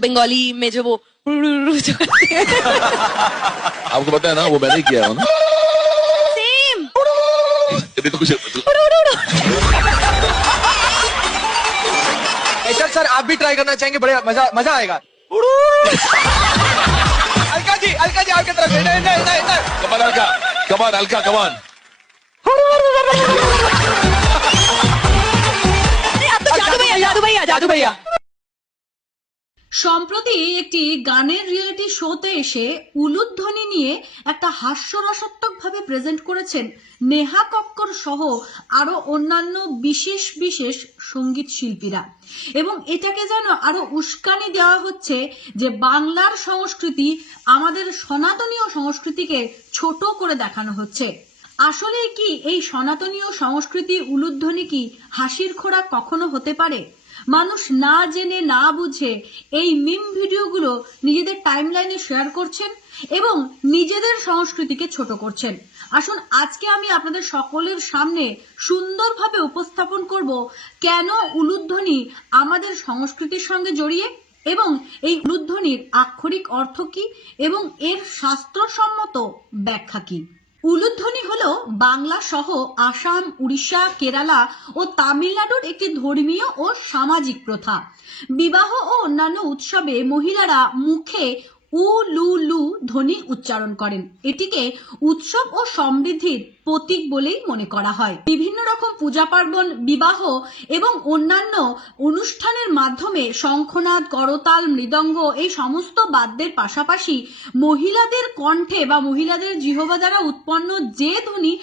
बंगाली में जो वो आपको पता है ना, वो मैंने ही किया है ना। सेम अभी तो कुछ सर आप भी ट्राई करना चाहेंगे? बड़े मजा आएगा। अलका जी आपकी तरफ से। नहीं। कमान अलका कमान। जादू भैया সম্প্রতি একটি গানের রিয়েলিটি শোতে এসে উলুধ্বনি নিয়ে একটা হাস্যরসাত্মক ভাবে প্রেজেন্ট করেছেন নেহা কক্কর সহ আরো অন্যান্য বিশেষ সঙ্গীত শিল্পীরা, এবং এটাকে যেন আরো উস্কানি দেওয়া হচ্ছে যে বাংলার সংস্কৃতি, আমাদের সনাতনীয় সংস্কৃতিকে ছোট করে দেখানো হচ্ছে। আসলে কি এই সনাতনীয় সংস্কৃতি উলুধ্বনি কি হাসির খোরাক কখনো হতে পারে? মানুষ না জেনে না বুঝে এই মিম ভিডিওগুলো নিজেদের টাইমলাইনে শেয়ার করছেন এবং নিজেদের সংস্কৃতিকে ছোট করছেন। আসুন আজকে আমি আপনাদের সকলের সামনে সুন্দরভাবে উপস্থাপন করব কেন উলুধ্বনি আমাদের সংস্কৃতির সঙ্গে জড়িয়ে, এবং এই উলুধ্বনির আক্ষরিক অর্থ কি এবং এর শাস্ত্রসম্মত ব্যাখ্যা কি। উলুধ্বনি হলো বাংলা সহ আসাম, উড়িষ্যা, কেরালা ও তামিলনাড়ুর একটি ধর্মীয় ও সামাজিক প্রথা। বিবাহ ও অন্যান্য উৎসবে মহিলারা মুখে উ লু লু ধ্বনি উচ্চারণ করেন। এটিকে উৎসব ও সমৃদ্ধির প্রতীক বলেই মনে করা হয়। বিভিন্ন রকম পূজা পার্বণ, বিবাহ এবং অন্যান্য অনুষ্ঠানের মাধ্যমে শঙ্খনাদ, করতাল, মৃদঙ্গ এই সমস্ত বাদ্যের পাশাপাশি মহিলাদের কণ্ঠে বা মহিলাদের জিহ্বা দ্বারা উৎপন্ন যে ধ্বনি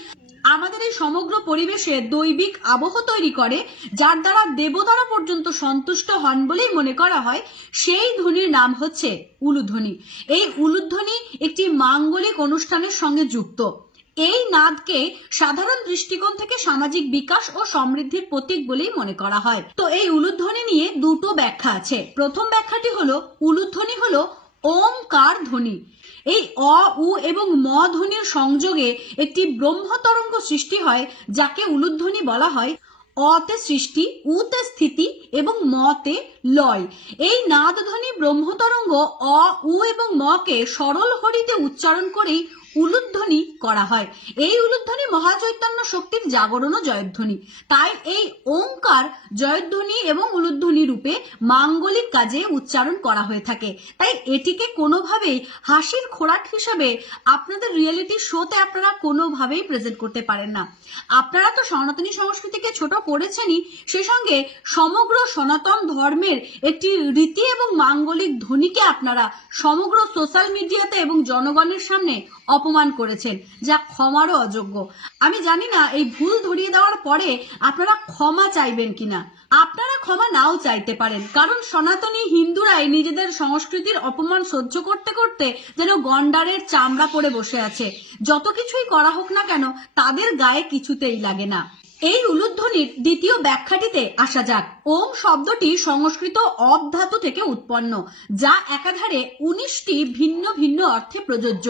আমাদের এই সমগ্র পরিবেশে দৈবিক আবহ তৈরি করে, যার দ্বারা দেবতারা পর্যন্ত সন্তুষ্ট হন বলেই মনে করা হয়, সেই ধ্বনির নাম হচ্ছে উলুধ্বনি। এই উলুধ্বনি একটি মাঙ্গলিক অনুষ্ঠানের সঙ্গে যুক্ত। এই নাদকে সাধারণ দৃষ্টিকোণ থেকে সামাজিক বিকাশ ও সমৃদ্ধির প্রতীক বলেই মনে করা হয়। তো এই উলুধ্বনি নিয়ে দুটো ব্যাখ্যা আছে। প্রথম ব্যাখ্যাটি হলো উলুধ্বনি হলো ওমকার ধ্বনি। এই অ, উ এবং ম ধ্বনির সংযোগে একটি ব্রহ্মতরঙ্গ সৃষ্টি হয়, যাকে উলুধ্বনি বলা হয়। অতে সৃষ্টি, উতে স্থিতি এবং মতে লয়। এই নাদ ধ্বনি ব্রহ্মতরঙ্গ অ, উ এবং মকে সরল হরিতে উচ্চারণ করেই উলুধ্বনি করা হয়। এই উলুধ্বনি মহাচৈতন্য শক্তির জাগরণ ও জয়ধ্বনি। তাই এই ওঙ্কার জয়ধ্বনি এবং উলুধ্বনি রূপে মাঙ্গলিক কাজে উচ্চারণ করা হয়ে থাকে। তাই এটিকে কোনোভাবেই হাসির খোরাক হিসেবে আপনাদের রিয়েলিটি শোতে আপনারা কোনোভাবেই প্রেজেন্ট করতে পারেন না। আপনারা তো সনাতনী সংস্কৃতিকে ছোট করেছেনই, সে সঙ্গে সমগ্র সনাতন ধর্মের একটি রীতি এবং মাঙ্গলিক ধ্বনিকে আপনারা সমগ্র সোশ্যাল মিডিয়াতে এবং জনগণের সামনে অপমান করেছেন, যা ক্ষমারও অযোগ্য। আমি জানি না এই ভুল ধরিয়ে দেওয়ার পরে আপনারা ক্ষমা চাইবেন কিনা। আপনারা ক্ষমা নাও চাইতে পারেন, কারণ সনাতনী হিন্দুরাই নিজেদের সংস্কৃতির অপমান সহ্য করতে করতে যেন গন্ডারের চামড়া পরে বসে আছে। যত কিছুই করা হোক না কেন তাদের গায়ে কিছুতেই লাগে না। এই উলুধ্বনির দ্বিতীয় ব্যাখ্যাটিতে আসা যাক। ওম শব্দটি সংস্কৃত অব ধাতু থেকে উৎপন্ন, যা একাধারে 19টি ভিন্ন ভিন্ন অর্থে প্রযোজ্য।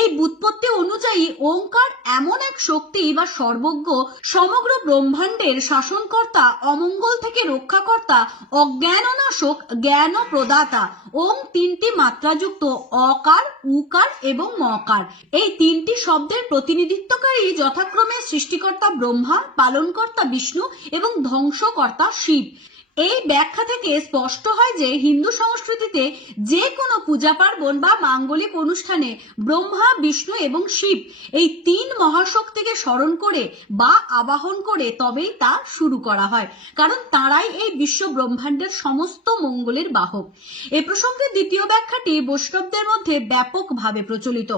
এই ব্যুৎপত্তি অনুযায়ী ওঙ্কার এমন এক শক্তি বা সর্বজ্ঞ, সমগ্র ব্রহ্মাণ্ডের শাসনকর্তা, অমঙ্গল থেকে রক্ষাকর্তা, অজ্ঞাননাশক, জ্ঞান প্রদাতা। ওম 3টি মাত্রাযুক্ত অকার, উকার এবং মকার। এই 3টি শব্দের প্রতিনিধিত্বকারী যথাক্রমে সৃষ্টিকর্তা ব্রহ্মা, পালনকর্তা বিষ্ণু এবং ধ্বংসকর্তা শিব। এই ব্যাখ্যা থেকে স্পষ্ট হয় যে হিন্দু সংস্কৃতিতে যে কোনো পূজা পার্বণ বা মাঙ্গলিক অনুষ্ঠানে ব্রহ্মা, বিষ্ণু এবং শিব এই 3 মহাশক্তিকে স্মরণ করে বা আবাহন করে তবেই তা শুরু করা হয়, কারণ তারাই এই বিশ্ব ব্রহ্মাণ্ডের সমস্ত মঙ্গলের বাহক। এ প্রসঙ্গে দ্বিতীয় ব্যাখ্যাটি বৈষ্ণবদের মধ্যে ব্যাপকভাবে প্রচলিত।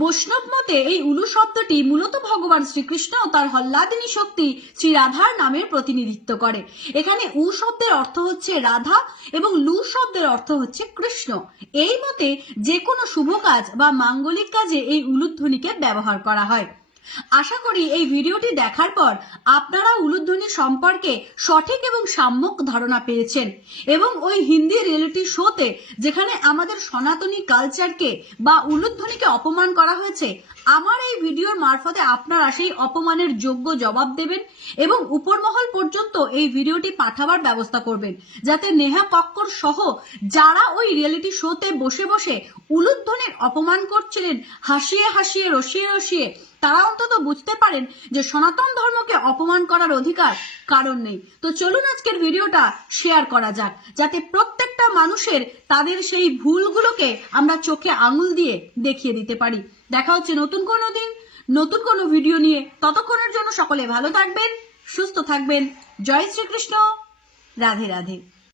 বৈষ্ণব মতে এই উলু শব্দটি মূলত ভগবান শ্রীকৃষ্ণ ও তার হল্লাদিনী শক্তি শ্রী রাধার নামের প্রতিনিধিত্ব করে। এখানে উ শব্দের অর্থ হচ্ছে রাধা এবং লু শব্দের অর্থ হচ্ছে কৃষ্ণ। এই মতে যে কোনো শুভ কাজ বা মাঙ্গলিক কাজে এই উলুধ্বনিকে ব্যবহার করা হয়। আশা করি এই ভিডিওটি দেখার পর আপনারা উলুধ্বনি সম্পর্কে সঠিক এবং সাম্যক ধারণা পেয়েছেন এবং ওই হিন্দি রিয়েলিটি শোতে যেখানে আমাদের সনাতনী কালচারকে বা উলুধ্বনিকে অপমান করা হয়েছে, আমার এই ভিডিওর মারফতে আপনারা সেই অপমানের যোগ্য জবাব দেবেন এবং উপরমহল পর্যন্ত এই ভিডিওটি পাঠাবার ব্যবস্থা করবেন, যাতে নেহা কক্কর সহ যারা ওই রিয়েলিটি শোতে বসে বসে উলুধ্বনির অপমান করছিলেন হাসিয়ে হাসিয়ে রসিয়ে রসিয়ে, তারা অন্তত বুঝতে পারেন যে সনাতন ধর্মকে অপমান করার অধিকার কারণ নেই। তো চলুন আজকের ভিডিওটা শেয়ার করা যাক, যাতে প্রত্যেকটা মানুষের তাদের সেই ভুলগুলোকে আমরা চোখে আঙুল দিয়ে দেখিয়ে দিতে পারি। দেখা হচ্ছে নতুন কোনো দিন নতুন কোনো ভিডিও নিয়ে। ততক্ষণের জন্য সকলে ভালো থাকবেন, সুস্থ থাকবেন। জয় শ্রীকৃষ্ণ, রাধে রাধে।